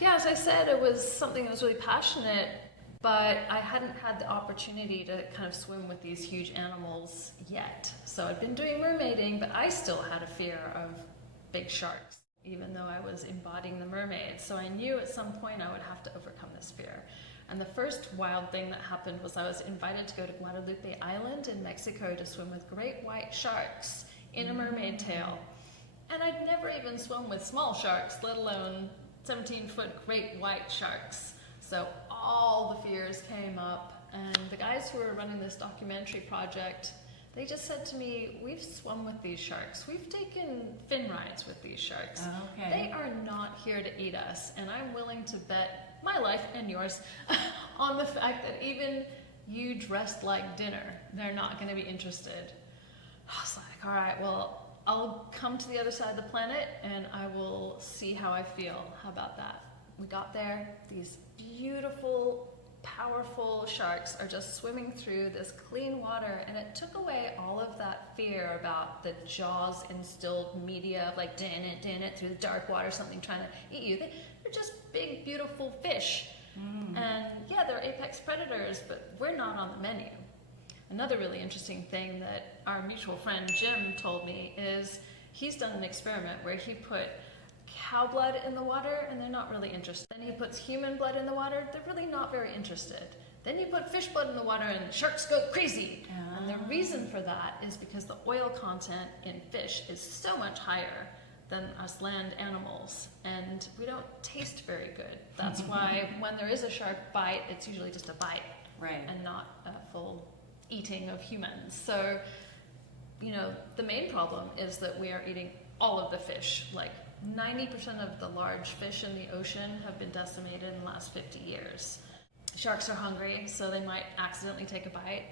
Yeah, as I said, it was something that was really passionate, but I hadn't had the opportunity to kind of swim with these huge animals yet. So I'd been doing mermaiding, but I still had a fear of big sharks, even though I was embodying the mermaid. So I knew at some point I would have to overcome this fear. And the first wild thing that happened was I was invited to go to Guadalupe Island in Mexico to swim with great white sharks in a mermaid tail. And I'd never even swum with small sharks, let alone 17-foot great white sharks. So all the fears came up, and the guys who were running this documentary project, they just said to me, we've swum with these sharks. We've taken fin rides with these sharks. Okay. They are not here to eat us, and I'm willing to bet my life and yours on the fact that even you dressed like dinner, they're not going to be interested. I was like, all right, well, I'll come to the other side of the planet and I will see how I feel. How about that? We got there, these beautiful, powerful sharks are just swimming through this clean water, and it took away all of that fear about the Jaws instilled media of like, damn it, through the dark water, something trying to eat you. They're just big, beautiful fish. And yeah, they're apex predators, but we're not on the menu. Another really interesting thing that our mutual friend Jim told me is he's done an experiment where he put cow blood in the water and they're not really interested. Then he puts human blood in the water, they're really not very interested. Then you put fish blood in the water and sharks go crazy. And the reason for that is because the oil content in fish is so much higher than us land animals, and we don't taste very good. That's why when there is a shark bite, it's usually just a bite, right, and not a full eating of humans. So, you know, the main problem is that we are eating all of the fish. Like 90% of the large fish in the ocean have been decimated in the last 50 years. Sharks are hungry, so they might accidentally take a bite,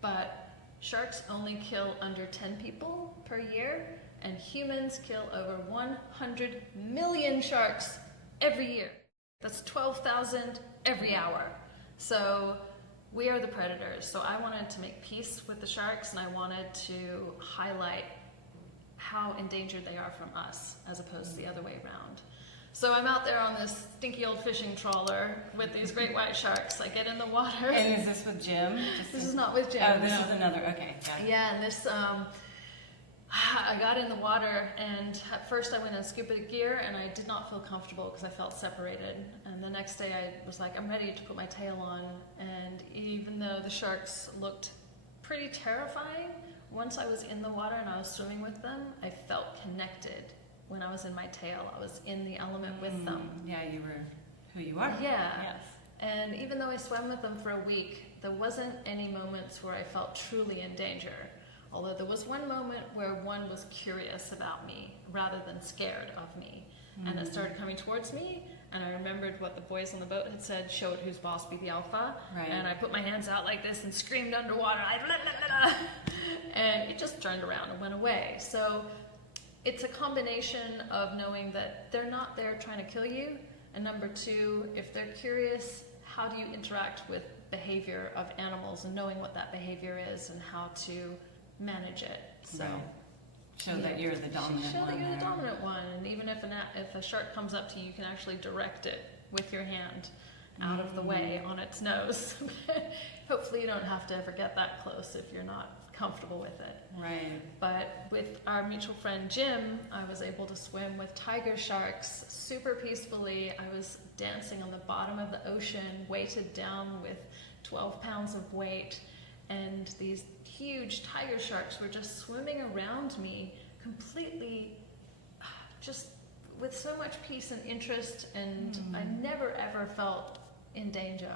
but sharks only kill under 10 people per year, and humans kill over 100 million sharks every year. That's 12,000 every hour. So we are the predators. So I wanted to make peace with the sharks, and I wanted to highlight how endangered they are from us as opposed to the other way around. So I'm out there on this stinky old fishing trawler with these great white sharks. I get in the water. And is this with Jim? This is not with Jim. Oh, this is another, okay. Got it. Yeah, and this, I got in the water, and at first I went in scuba gear, and I did not feel comfortable because I felt separated. And the next day I was like, I'm ready to put my tail on. And even though the sharks looked pretty terrifying, once I was in the water and I was swimming with them, I felt connected. When I was in my tail, I was in the element with them. Yeah, you were who you are. Yeah. Yes. And even though I swam with them for a week, there wasn't any moments where I felt truly in danger. Although there was one moment where one was curious about me rather than scared of me. And it started coming towards me, and I remembered what the boys on the boat had said, show it who's boss, be the alpha. Right. And I put my hands out like this and screamed underwater, and it just turned around and went away. So it's a combination of knowing that they're not there trying to kill you, and number two, if they're curious, how do you interact with behavior of animals and knowing what that behavior is and how to manage it. So right. Show that you're the dominant one. Show that you're the dominant one, and even if a shark comes up to you, you can actually direct it with your hand out of the way on its nose. Hopefully you don't have to ever get that close if you're not comfortable with it. Right. But with our mutual friend Jim, I was able to swim with tiger sharks super peacefully. I was dancing on the bottom of the ocean, weighted down with 12 pounds of weight, and these huge tiger sharks were just swimming around me completely, just with so much peace and interest, and I never ever felt in danger.